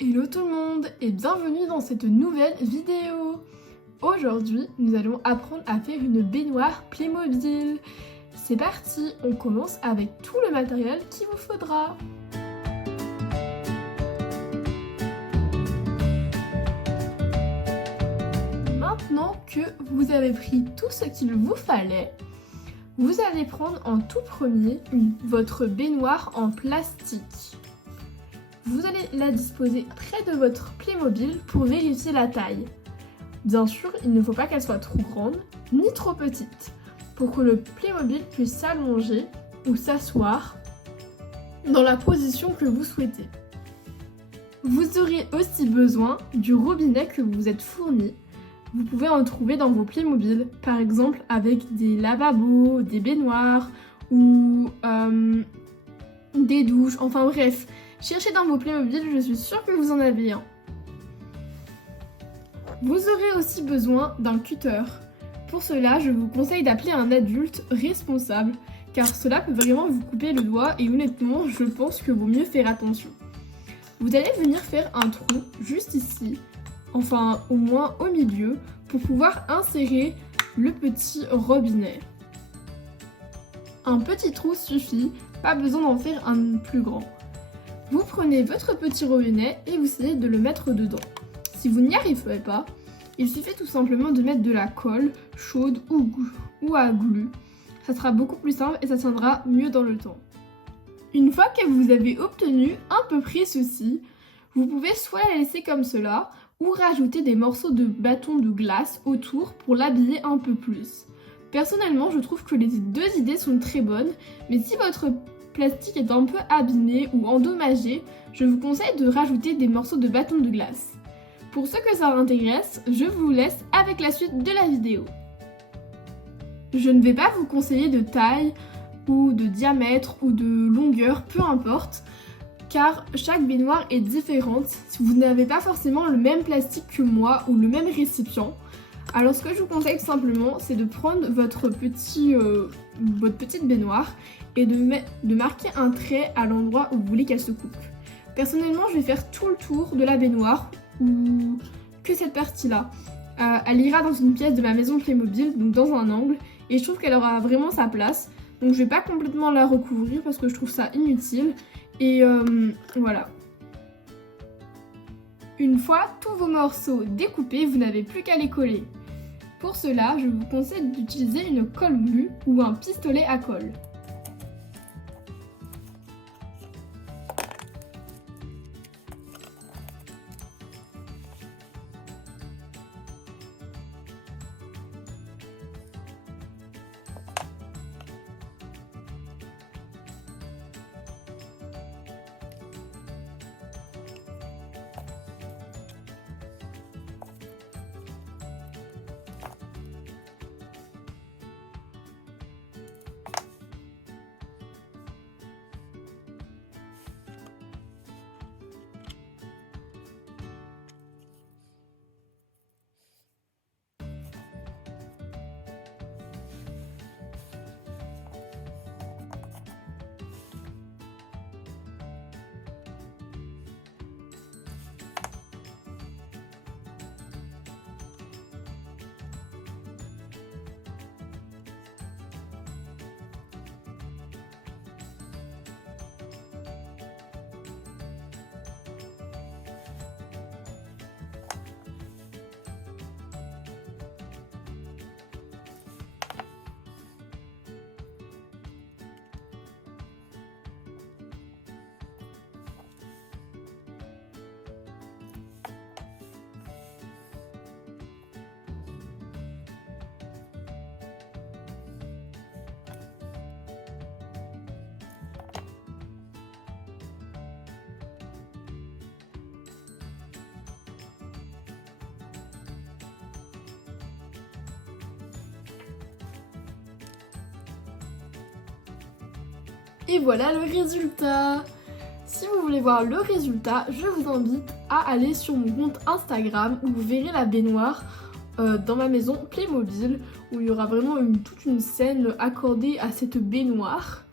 Hello tout le monde et bienvenue dans cette nouvelle vidéo. Aujourd'hui, nous allons apprendre à faire une baignoire Playmobil. C'est parti, on commence avec tout le matériel qu'il vous faudra. Maintenant que vous avez pris tout ce qu'il vous fallait, vous allez prendre en tout premier votre baignoire en plastique. Vous allez la disposer près de votre Playmobil pour vérifier la taille. Bien sûr, il ne faut pas qu'elle soit trop grande ni trop petite pour que le Playmobil puisse s'allonger ou s'asseoir dans la position que vous souhaitez. Vous aurez aussi besoin du robinet que vous vous êtes fourni. Vous pouvez en trouver dans vos Playmobil, par exemple avec des lavabos, des baignoires ou des douches, enfin bref. Cherchez dans vos Playmobil, je suis sûre que vous en avez un. Vous aurez aussi besoin d'un cutter. Pour cela, je vous conseille d'appeler un adulte responsable, car cela peut vraiment vous couper le doigt et honnêtement, je pense que vaut mieux faire attention. Vous allez venir faire un trou juste ici, enfin au moins au milieu, pour pouvoir insérer le petit robinet. Un petit trou suffit, pas besoin d'en faire un plus grand. Vous prenez votre petit robinet et vous essayez de le mettre dedans. Si vous n'y arrivez pas, il suffit tout simplement de mettre de la colle chaude ou à glu. Ça sera beaucoup plus simple et ça tiendra mieux dans le temps. Une fois que vous avez obtenu à peu près ceci, vous pouvez soit la laisser comme cela ou rajouter des morceaux de bâton de glace autour pour l'habiller un peu plus. Personnellement, je trouve que les deux idées sont très bonnes, mais si votre plastique est un peu abîmé ou endommagé, je vous conseille de rajouter des morceaux de bâton de glace. Pour ceux que ça intéresse, je vous laisse avec la suite de la vidéo. Je ne vais pas vous conseiller de taille ou de diamètre ou de longueur, peu importe, car chaque baignoire est différente. Si vous n'avez pas forcément le même plastique que moi ou le même récipient, alors ce que je vous conseille tout simplement, c'est de prendre votre petite baignoire et de marquer un trait à l'endroit où vous voulez qu'elle se coupe. Personnellement, je vais faire tout le tour de la baignoire ou que cette partie-là. Elle ira dans une pièce de ma maison Playmobil, donc dans un angle, et je trouve qu'elle aura vraiment sa place. Donc je vais pas complètement la recouvrir parce que je trouve ça inutile. Et voilà. Une fois tous vos morceaux découpés, vous n'avez plus qu'à les coller. Pour cela, je vous conseille d'utiliser une colle glue ou un pistolet à colle. Et voilà le résultat. Si vous voulez voir le résultat, je vous invite à aller sur mon compte Instagram où vous verrez la baignoire dans ma maison Playmobil où il y aura vraiment toute une scène accordée à cette baignoire.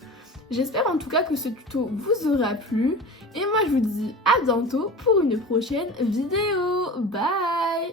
J'espère en tout cas que ce tuto vous aura plu et moi je vous dis à bientôt pour une prochaine vidéo. Bye!